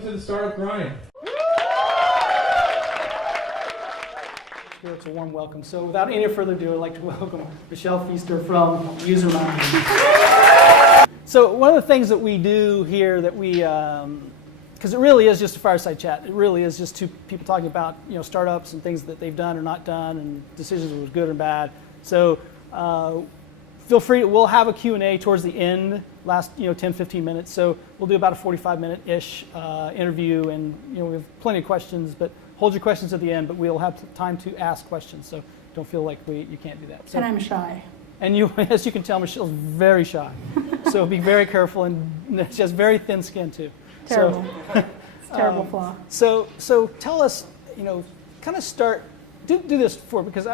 welcome to the Startup Grind. It's a warm welcome. So without any further ado, I'd like to welcome Michel from Usermind. So one of the things that we do here that we, because it really is just a fireside chat. It really is just two people talking about startups and things that they've done or not done and decisions that was good or bad. So feel free. We'll have a Q&A towards the end, last 10-15 minutes. So we'll do about a 45-minute-ish interview, and we have plenty of questions. But hold your questions at the end. But we'll have time to ask questions. So don't feel like you can't do that. So, and I'm shy. And as you can tell, Michelle's very shy. So be very careful, and she has very thin skin too. Terrible. It's a terrible flaw. So tell us, kind of start, do this before, because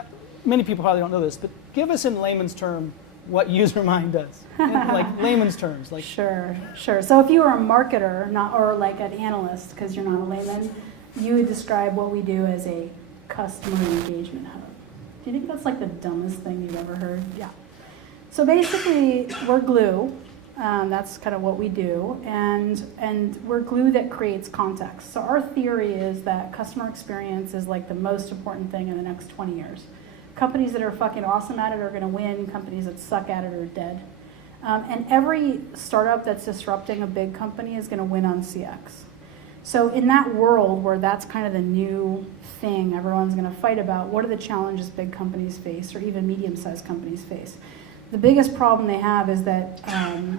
many people probably don't know this, but give us in layman's term what Usermind does, in like layman's terms. Like Sure. So if you were a marketer, or like an analyst, because you're not a layman, you would describe what we do as a customer engagement hub. Do you think that's like the dumbest thing you've ever heard? Yeah. So basically, we're glue. That's kind of what we do, and we're glue that creates context. So our theory is that customer experience is like the most important thing in the next 20 years. Companies that are fucking awesome at it are going to win. Companies that suck at it are dead. And every startup that's disrupting a big company is going to win on CX. So in that world where that's kind of the new thing everyone's going to fight about, what are the challenges big companies face, or even medium-sized companies face? The biggest problem they have is that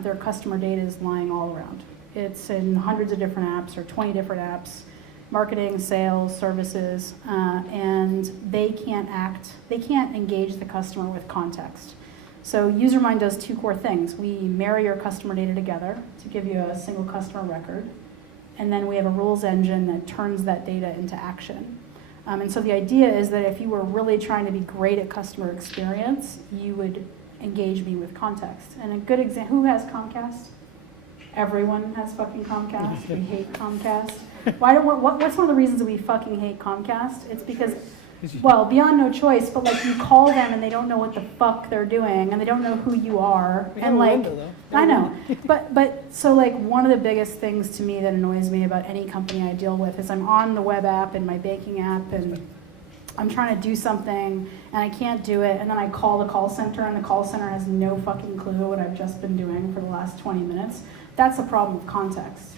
their customer data is lying all around. It's in hundreds of different apps, or 20 different apps, marketing, sales, services, and they can't engage the customer with context. So Usermind does two core things. We marry your customer data together to give you a single customer record, and then we have a rules engine that turns that data into action. And so the idea is that if you were really trying to be great at customer experience, you would engage me with context. And a good example, who has Comcast? Everyone has fucking Comcast. We hate Comcast. What's one of the reasons that we fucking hate Comcast? It's because, well, beyond no choice, but like you call them and they don't know what the fuck they're doing, and they don't know who you are. And like, I know, but so like one of the biggest things to me that annoys me about any company I deal with is I'm on the web app and my banking app, and I'm trying to do something and I can't do it, and then I call the call center and the call center has no fucking clue what I've just been doing for the last 20 minutes. That's the problem with context.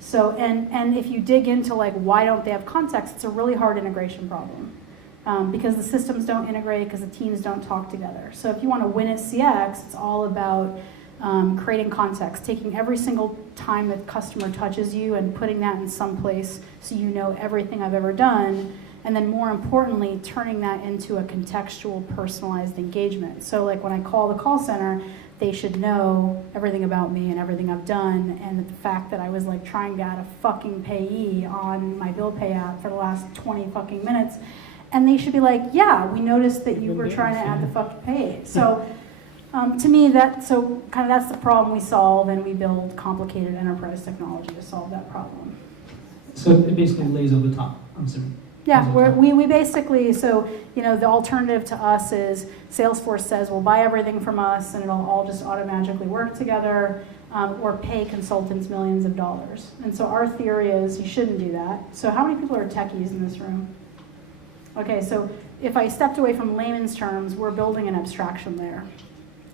So, and if you dig into like why don't they have context, it's a really hard integration problem. Because the systems don't integrate, because the teams don't talk together. So if you want to win at CX, it's all about creating context, taking every single time that customer touches you and putting that in some place so you know everything I've ever done. And then more importantly, turning that into a contextual, personalized engagement. So like when I call the call center, they should know everything about me and everything I've done, and the fact that I was like trying to add a fucking payee on my bill pay app for the last 20 fucking minutes. And they should be like, yeah, we noticed that you were trying to add the fucking payee. So to me, that's the problem we solve, and we build complicated enterprise technology to solve that problem. So it basically lays over the top, I'm assuming. Yeah, we basically, so the alternative to us is Salesforce says, well, buy everything from us and it'll all just automatically work together, or pay consultants millions of dollars. And so our theory is you shouldn't do that. So how many people are techies in this room? Okay, so if I stepped away from layman's terms, we're building an abstraction layer.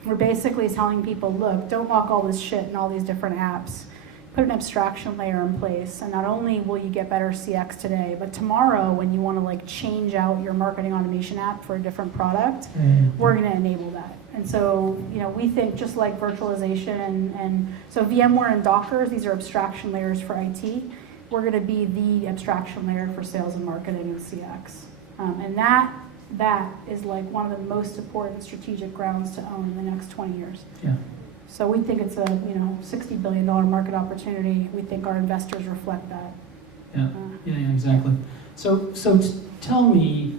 We're basically telling people, look, don't lock all this shit in all these different apps. Put an abstraction layer in place, and not only will you get better CX today, but tomorrow when you want to like change out your marketing automation app for a different product, we're going to enable that. And so, we think just like virtualization and so VMware and Docker, these are abstraction layers for IT. We're going to be the abstraction layer for sales and marketing and CX. And that is like one of the most important strategic grounds to own in the next 20 years. Yeah. So we think it's a $60 billion market opportunity. We think our investors reflect that. Yeah, yeah, exactly. So tell me,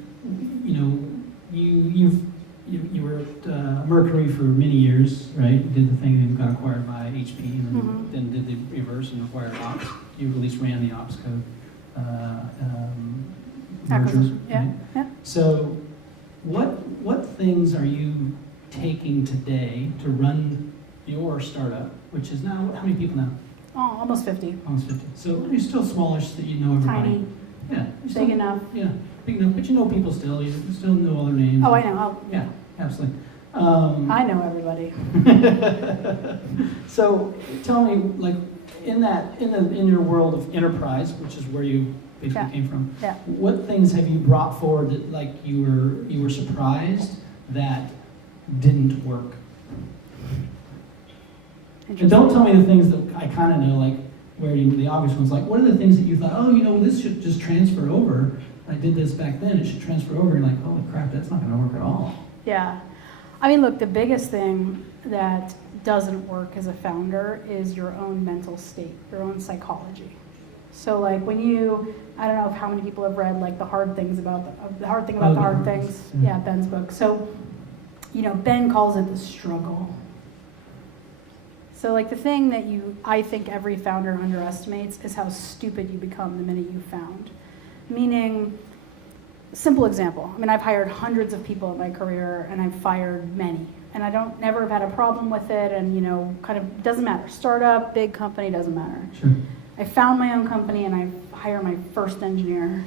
you were at Mercury for many years, right? You did the thing and got acquired by HP, and then did the reverse and acquired Ops. You at least ran the Ops code mergers. Yeah, right? yeah. So what things are you taking today to run your startup, which is now, how many people now? Oh, almost 50. Almost 50. So you're still smallish that you know everybody. Tiny. Yeah. Big enough. Yeah, big enough, but you know people still. You still know all their names. Oh, I know. Yeah, absolutely. I know everybody. So tell me, like, in your world of enterprise, which is where you basically came from, Yeah. what things have you brought forward that, like, you were surprised that didn't work? And don't tell me the things that I kind of know, like the obvious ones. Like, what are the things that you thought, oh, this should just transfer over. I did this back then; it should transfer over. And you're like, holy crap, that's not going to work at all. Yeah. I mean, look, the biggest thing that doesn't work as a founder is your own mental state, your own psychology. So, like, when I don't know how many people have read like the hard thing about the hard things. Yeah, Ben's book. So, Ben calls it the struggle. So, like, the thing that I think every founder underestimates is how stupid you become the minute you found. Meaning, simple example. I mean, I've hired hundreds of people in my career, and I've fired many. And I never have had a problem with it, and, kind of doesn't matter. Startup, big company, doesn't matter. Sure. I found my own company, and I hire my first engineer.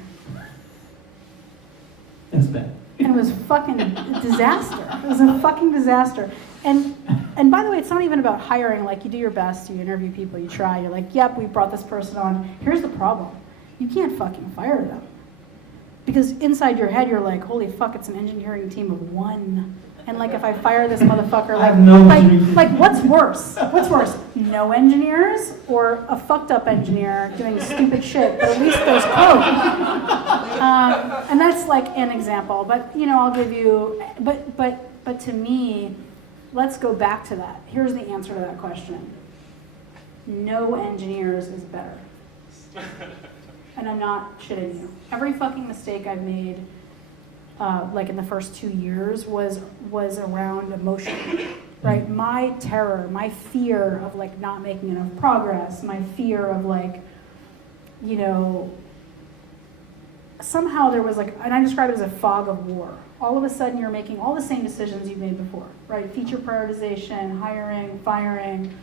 That's bad. And it was fucking a disaster. It was a fucking disaster. And by the way, it's not even about hiring. Like, you do your best, you interview people, you try. You're like, yep, we brought this person on. Here's the problem. You can't fucking fire them. Because inside your head, you're like, holy fuck, it's an engineering team of one. And, like, if I fire this motherfucker, like what's worse? What's worse? No engineers or a fucked up engineer doing stupid shit, but at least there's code. And that's like an example. But, I'll give you, but to me, let's go back to that. Here's the answer to that question. No engineers is better. And I'm not shitting you. Every fucking mistake I've made, like in the first 2 years, was around emotion, right? My terror, my fear of like not making enough progress, my fear of like, somehow there was like, and I describe it as a fog of war. All of a sudden you're making all the same decisions you've made before, right? Feature prioritization, hiring, firing.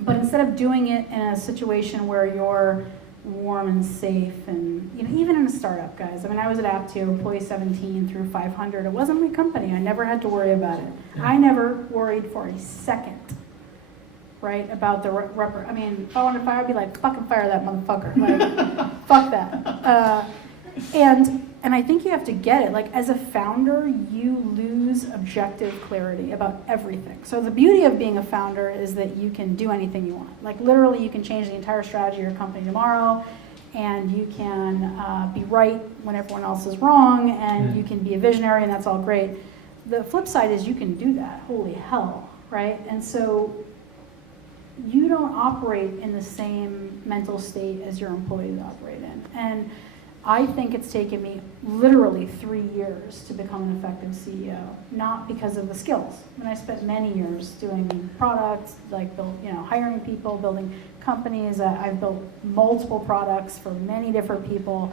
But instead of doing it in a situation where you're warm and safe, and even in a startup, guys. I mean, I was at App2, employee 17 through 500. It wasn't my company. I never had to worry about it. Yeah. I never worried for a second, right, about the I mean, if I wanted to fire, I'd be like, fucking fire that motherfucker. Like, fuck that. And I think you have to get it. Like, as a founder, you lose objective clarity about everything. So the beauty of being a founder is that you can do anything you want. Like, literally, you can change the entire strategy of your company tomorrow, and you can be right when everyone else is wrong, and you can be a visionary, and that's all great. The flip side is you can do that. Holy hell, right? And so you don't operate in the same mental state as your employees operate in. And I think it's taken me literally 3 years to become an effective CEO, not because of the skills. I mean, I spent many years doing products, like hiring people, building companies. I've built multiple products for many different people,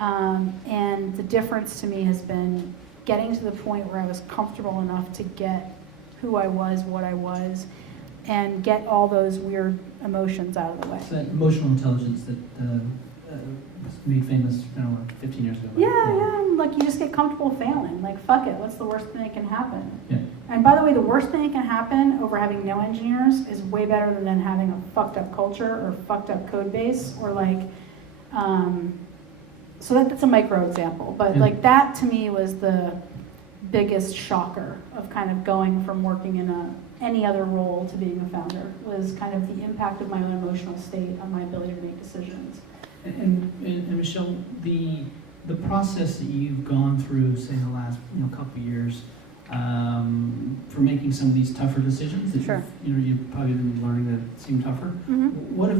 and the difference to me has been getting to the point where I was comfortable enough to get who I was, what I was, and get all those weird emotions out of the way. So that emotional intelligence that was made famous, 15 years ago. Yeah, like you just get comfortable failing. Like, fuck it, what's the worst thing that can happen? Yeah. And by the way, the worst thing that can happen over having no engineers is way better than having a fucked up culture or fucked up code base or like, so that's a micro example. But like that to me was the biggest shocker of kind of going from working in any other role to being a founder, was kind of the impact of my own emotional state on my ability to make decisions. And Michel, the process that you've gone through, say, the last couple of years, for making some of these tougher decisions that Sure. you've probably been learning that seem tougher. Mm-hmm. What are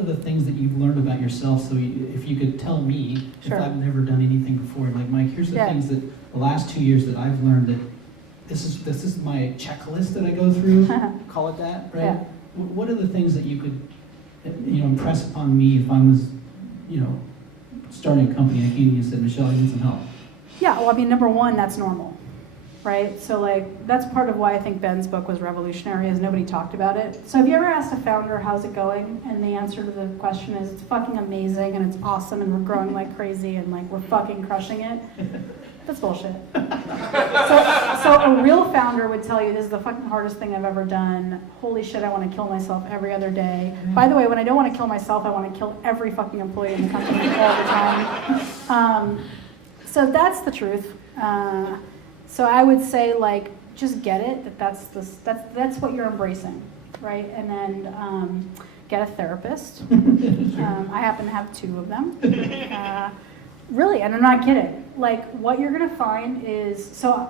the things that you've learned about yourself? So if you could tell me, Sure. if I've never done anything before, like, Mike, here's the Yeah. things that the last 2 years that I've learned that this is my checklist that I go through. Call it that, right? Yeah. What are the things that you could impress upon me if I was, starting a company? I came to you and said, Michel, I need some help. Yeah, well, I mean, number one, that's normal, right? So like, that's part of why I think Ben's book was revolutionary, is nobody talked about it. So have you ever asked a founder, how's it going? And the answer to the question is, it's fucking amazing, and it's awesome, and we're growing like crazy, and like, we're fucking crushing it. That's bullshit. So a real founder would tell you, this is the fucking hardest thing I've ever done. Holy shit, I want to kill myself every other day. By the way, when I don't want to kill myself, I want to kill every fucking employee in the company all the time. So that's the truth. So I would say, like, just get it, that's what you're embracing, right? And then get a therapist. I happen to have 2 of them. Really, and I'm not kidding. Like, what you're gonna find is, so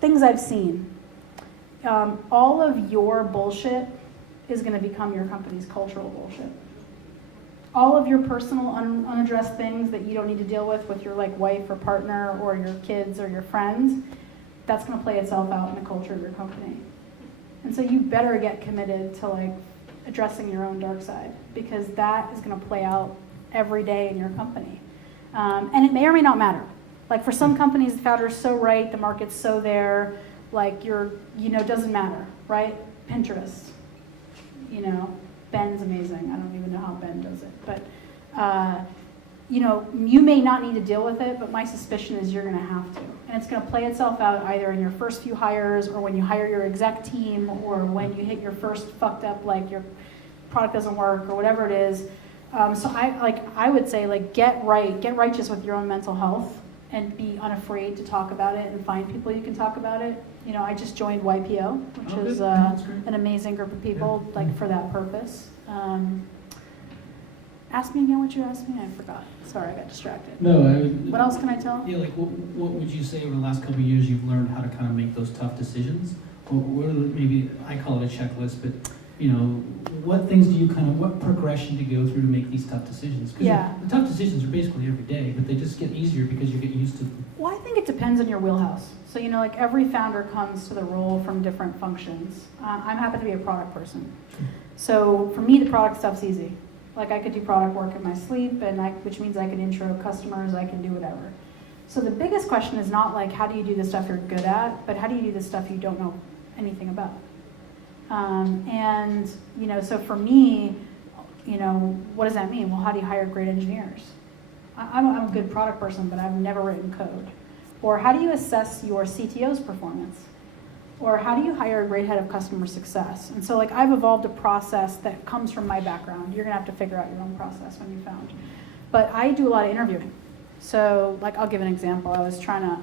things I've seen, all of your bullshit is gonna become your company's cultural bullshit. All of your personal unaddressed things that you don't need to deal with your like wife or partner or your kids or your friends, that's gonna play itself out in the culture of your company. And so you better get committed to like addressing your own dark side, because that is gonna play out every day in your company. And it may or may not matter. Like for some companies, the founder's so right, the market's so there, like it doesn't matter, right? Pinterest, Ben's amazing. I don't even know how Ben does it. But, you may not need to deal with it, but my suspicion is you're gonna have to. And it's gonna play itself out either in your first few hires, or when you hire your exec team, or when you hit your first fucked up, like your product doesn't work, or whatever it is. So I would say, like, get righteous with your own mental health, and be unafraid to talk about it and find people you can talk about it. I just joined YPO, which is an amazing group of people, like, for that purpose. Ask me again what you asked me. I forgot. Sorry, I got distracted. No, what else can I tell? Yeah, like what would you say over the last couple of years you've learned how to kind of make those tough decisions? Or what are maybe, I call it a checklist, but what things do you what progression to go through to make these tough decisions? Because the tough decisions are basically every day, but they just get easier because you get used to them. Well, I think it depends on your wheelhouse. So, like every founder comes to the role from different functions. I'm happy to be a product person. So for me, the product stuff's easy. Like I could do product work in my sleep, which means I can intro customers, I can do whatever. So the biggest question is not like, how do you do the stuff you're good at, but how do you do the stuff you don't know anything about? So for me, what does that mean? Well, how do you hire great engineers? I'm a good product person, but I've never written code. Or how do you assess your CTO's performance? Or how do you hire a great head of customer success? And so, like, I've evolved a process that comes from my background. You're gonna have to figure out your own process when you found. But I do a lot of interviewing. So, like, I'll give an example. I was trying to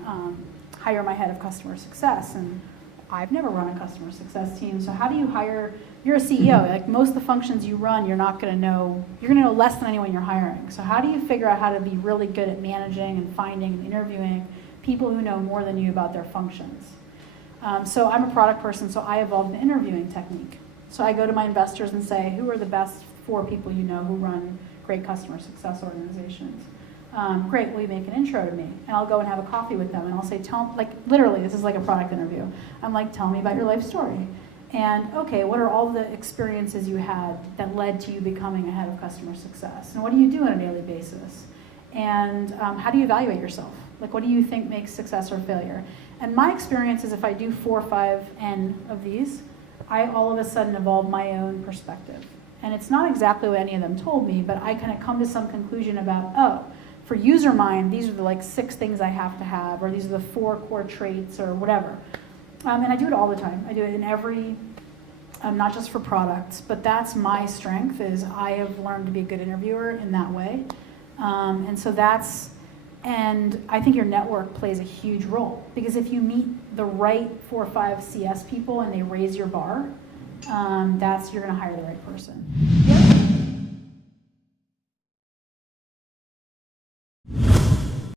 hire my head of customer success, and I've never run a customer success team. So how do you hire, you're a CEO, like most of the functions you run, you're gonna know less than anyone you're hiring. So how do you figure out how to be really good at managing and finding and interviewing people who know more than you about their functions? So I'm a product person, so I evolved an interviewing technique. So I go to my investors and say, who are the best 4 people you know who run great customer success organizations? Great, will you make an intro to me? And I'll go and have a coffee with them, and I'll say, literally, this is like a product interview. I'm like, tell me about your life story. And okay, what are all the experiences you had that led to you becoming a head of customer success? And what do you do on a daily basis? And how do you evaluate yourself? Like, what do you think makes success or failure? And my experience is if I do 4 or 5 N of these, I all of a sudden evolve my own perspective. And it's not exactly what any of them told me, but I kind of come to some conclusion about, for Usermind, these are the 6 things I have to have, or these are the 4 core traits, or whatever. And I do it all the time. I do it in every, not just for products, but that's my strength, is I have learned to be a good interviewer in that way. And I think your network plays a huge role, because if you meet the right 4 or 5 CS people and they raise your bar, you're gonna hire the right person.